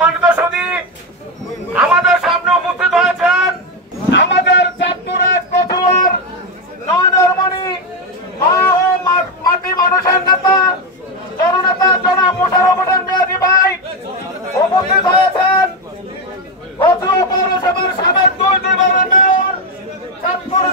সম্মানিত সুধী, আমাদের সামনে উপস্থিত হয়েছেন আমাদের চাঁদপুরের কচুয়ার নয়নমণি মা ও মাটি মানুষের নেতা জননেতা জনাব মোশাররফ হোসেন মেয়াদী ভাই উপস্থিত হয়েছেন কচুয়া পৌরসভার সাবেক 2 বারের মেয়র চাঁদপুর